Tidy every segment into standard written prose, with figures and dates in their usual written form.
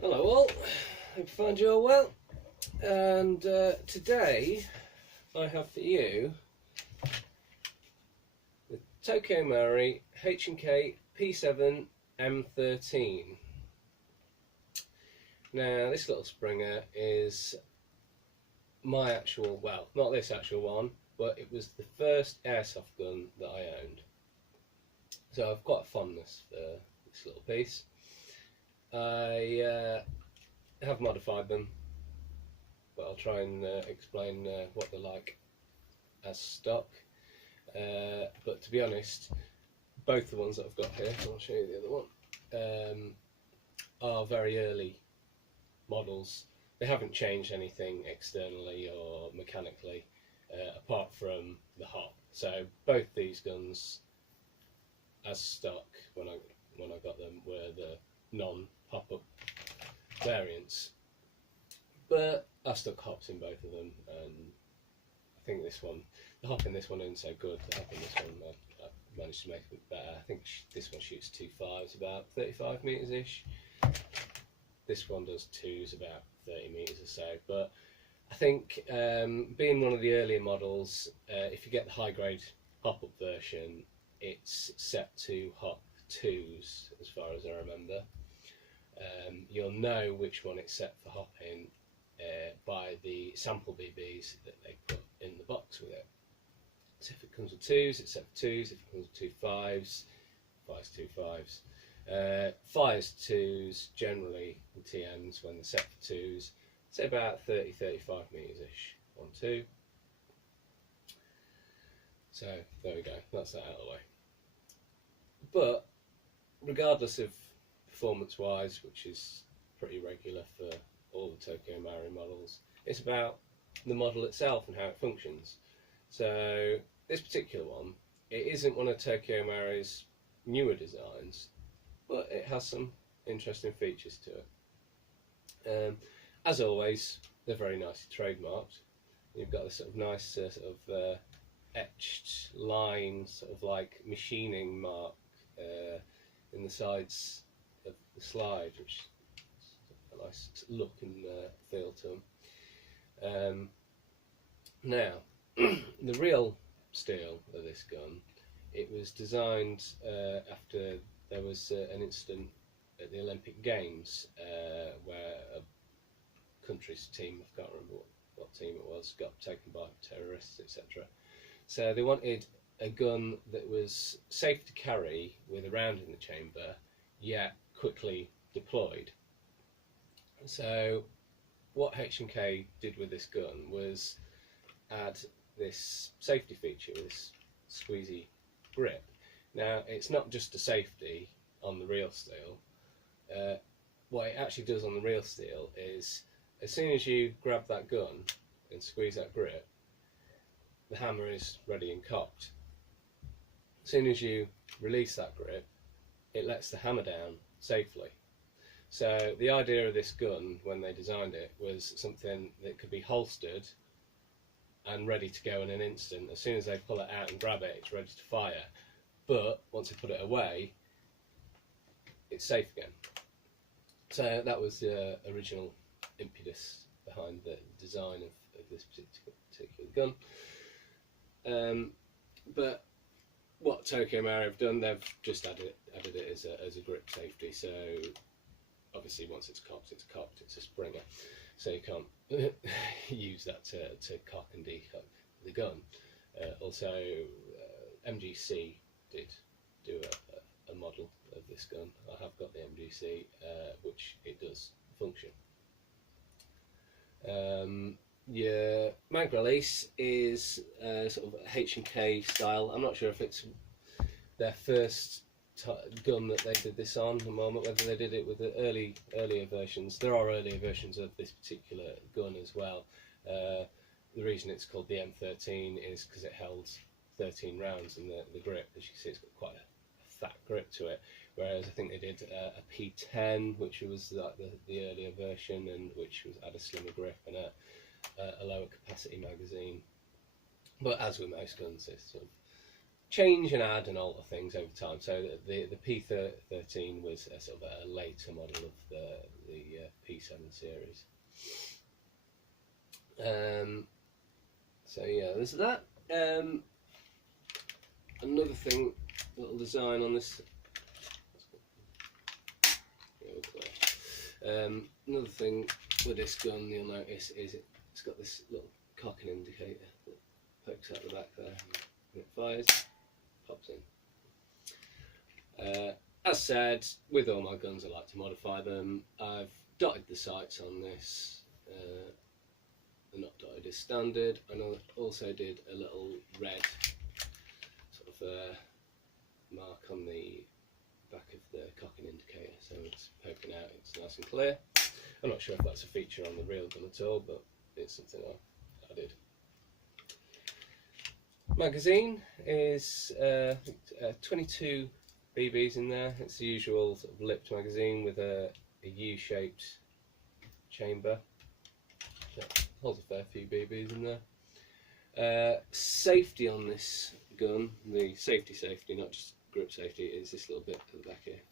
Hello all, hope you find you all well, and today I have for you the Tokyo Marui H&K P7 M13. Now this little Springer is my actual, well, not this actual one, but it was the first airsoft gun that I owned. So I've got a fondness for this little piece. I have modified them, but I'll try and explain what they're like as stock. But to be honest, both the ones that I've got here, I'll show you the other one, are very early models. They haven't changed anything externally or mechanically, apart from the hop. So both these guns, as stock when I got them, were the non-pop-up variants. But I stuck hops in both of them, and I think this one, the hop in this one isn't so good. The hop in this one, I managed to make it better. I think this one shoots 2.5s, about 35 metres ish. This one does 2s, about 30 metres or so. But I think being one of the earlier models, if you get the high grade hop up version, it's set to hop 2s as far as I remember. You'll know which one it's set for hopping by the sample BBs that they put in the box with it. So if it comes with 2s, it's set for 2s. If it comes with 2 5s, fires 2 5s. Fires 2s generally, the TMs, when they're set for 2s, say about 30-35 metres ish, 1 2. So there we go, that's that out of the way. But regardless of performance wise, which is pretty regular for all the Tokyo Marui models, it's about the model itself and how it functions. So this particular one, it isn't one of Tokyo Marui's newer designs, but it has some interesting features to it. As always, they're very nicely trademarked. You've got this sort of nice etched line, sort of like machining mark in the sides of the slide, which is a nice look and feel to them. Now, the real steel of this gun, it was designed after there was an incident at the Olympic Games where a country's team, I can't remember what team it was, got taken by terrorists, etc. So they wanted a gun that was safe to carry with a round in the chamber, yet quickly deployed. So what H&K did with this gun was add this safety feature, this squeezy grip. Now it's not just a safety on the real steel. What it actually does on the real steel is, as soon as you grab that gun and squeeze that grip, the hammer is ready and cocked. As soon as you release that grip, it lets the hammer down safely. So the idea of this gun, when they designed it, was something that could be holstered and ready to go in an instant. As soon as they pull it out and grab it, it's ready to fire. But once they put it away, it's safe again. So that was the original impetus behind the design of this particular gun. But what Tokyo Marui have done, they've just added it as a grip safety. So obviously once it's cocked, it's a Springer. So you can't use that to cock and decock the gun. Also, MGC did do a model of this gun. I have got the MGC, which it does function. Your mag release is sort of H&K style. I'm not sure if it's their first gun that they did this on at the moment, whether they did it with the earlier versions. There are earlier versions of this particular gun as well. The reason it's called the M13 is because it held 13 rounds in the grip. As you can see, it's got quite a fat grip to it, whereas I think they did a P10, which was like the earlier version, and which had a slimmer grip and a lower capacity magazine. But as with most guns, it's sort of change and add and alter things over time. So the P13 was a sort of a later model of the P7 series. So yeah, there's that. Another thing, little design on this. Another thing with this gun you'll notice is it's got this little cocking indicator that pokes out the back there, and when it fires, pops in. As said, with all my guns I like to modify them. I've dotted the sights on this. They're not dotted as standard, and I also did a little red sort of mark on the back of the cocking indicator, so it's poking out, it's nice and clear. I'm not sure if that's a feature on the real gun at all, but it's something I did. Magazine is 22 BBs in there. It's the usual sort of lipped magazine with a U-shaped chamber. That holds a fair few BBs in there. Safety on this gun, the safety, not just grip safety, is this little bit at the back here.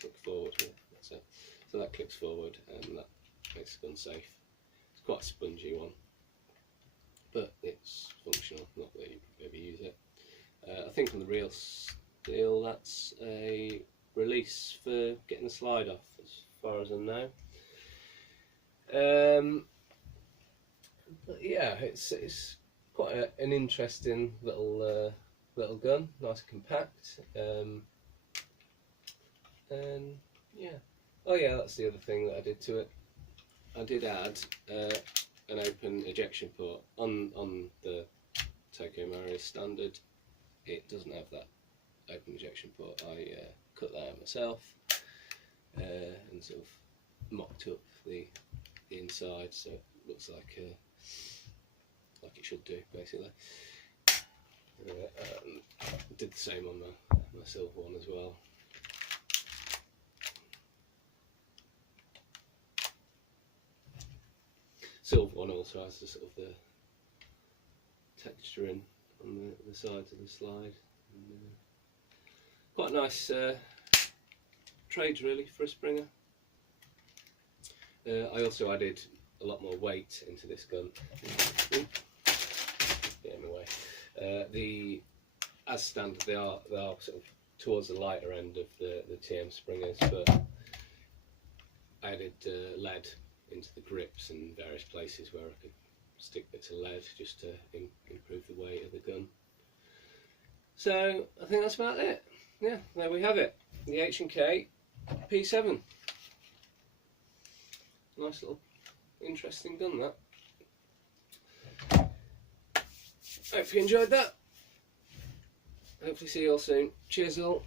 Click forward here, that's it. So that clicks forward and that makes the gun safe. It's quite a spongy one, but it's functional, not that you ever use it. I think on the real steel that's a release for getting the slide off, as far as I know. But yeah, it's quite an interesting little gun, nice and compact. And yeah, oh yeah, that's the other thing that I did to it. I did add an open ejection port on the Tokyo Marui standard. It doesn't have that open ejection port. I cut that out myself and sort of mocked up the inside so it looks like it should do, basically. Did the same on my silver one as well. Silver one also has the sort of the texturing on the sides of the slide. And, quite a nice trade really for a Springer. I also added a lot more weight into this gun. Get in the way. As standard, they are sort of towards the lighter end of the TM Springers, but I added lead into the grips and various places where I could stick bits of lead just to improve the weight of the gun. So I think that's about it. Yeah, there we have it. The H&K P7. Nice little interesting gun, that. Hope you enjoyed that. Hopefully see you all soon. Cheers all.